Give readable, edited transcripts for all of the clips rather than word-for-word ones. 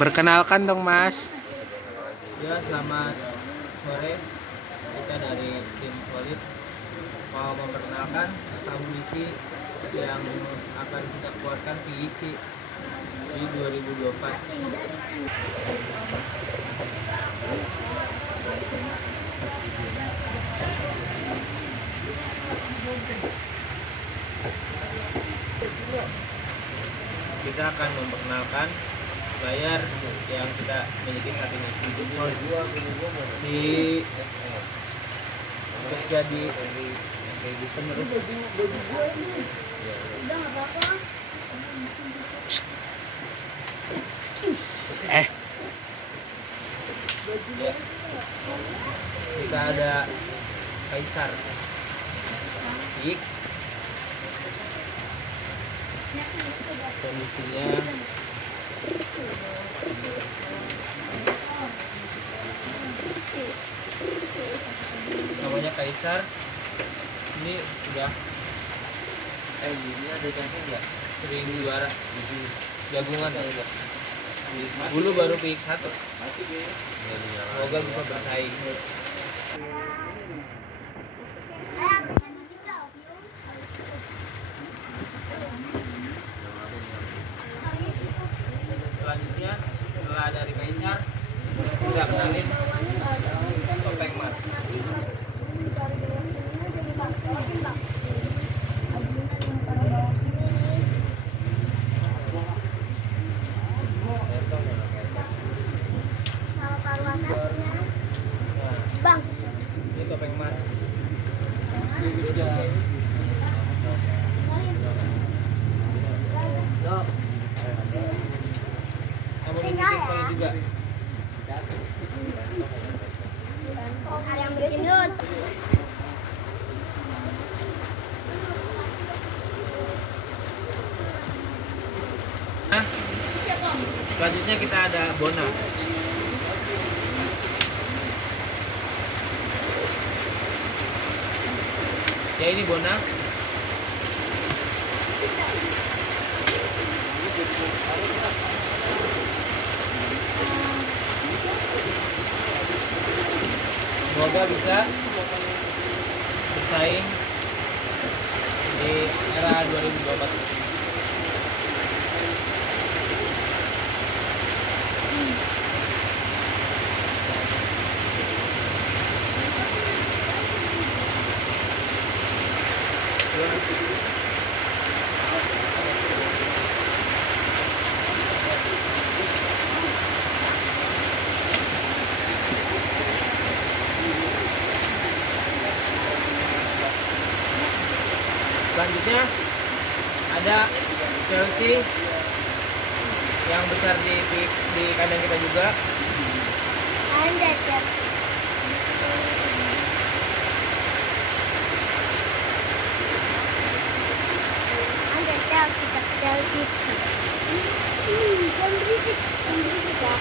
Perkenalkan dong Mas. Ya, selamat sore. Kita dari tim Solid mau memperkenalkan amunisi yang akan kita keluarkan PIC di 2024. Kita akan memperkenalkan layar yang kita miliki saat ini di jadi penerus. Eh, Ya. Kita ada Kaisar, Pik, kondisinya namanya Kaisar. Ini sudah ini ada contoh nggak sering juara jagungan ya enggak dulu baru PX 1. Semoga bisa bersaing. Selanjutnya setelah dari Kaisar kita kenalin topeng Mas. Bang, Ini topeng Mas. Kamu bikin solid juga. ada yang bikin dut. Nah, selanjutnya kita ada Bona. Ya, ini Bona. Semoga bisa bersaing di era 2024. Selanjutnya ada Chelsea yang besar di kandang kita juga. Ada ya. Ada ya, kita Chelsea. Jangan berisik ya.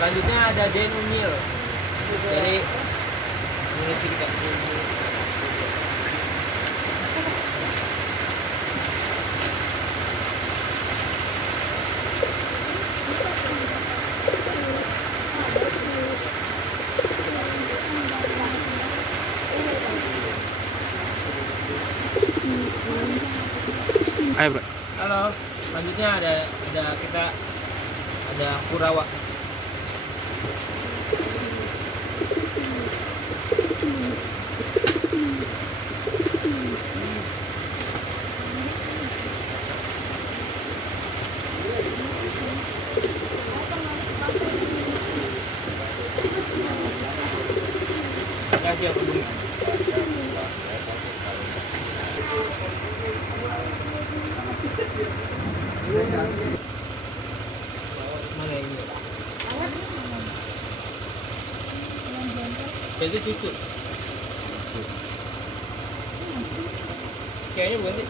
Selanjutnya ada Dan Unil dari Indonesia kita. ayo bro. Halo, selanjutnya ada kita ada Kurawa. Kasih aku dulu. Mana ini? Itu cucu. Kayaknya bukan sih.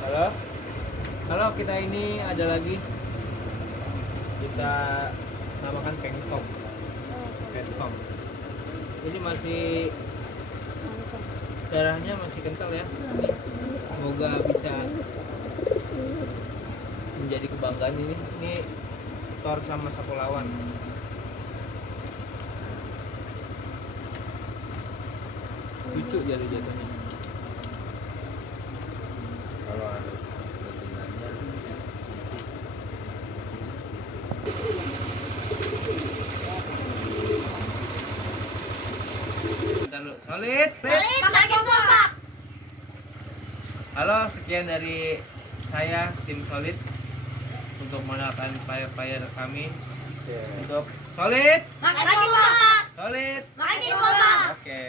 Halo. Halo, kita ini ada lagi. Kita namakan Pengkong. Pengkong. Ini masih Darahnya masih kental ya. Semoga bisa menjadi kebanggaan ini. Ini Thor sama sapu lawan. Lucu jatuhnya. Kalau ada betinanya Bentar lu. Solid. Makan kompak. Halo, sekian dari saya tim Solid untuk mengenalkan player-player kami untuk Solid. Makan kompak. Solid. Makan kompak. Oke.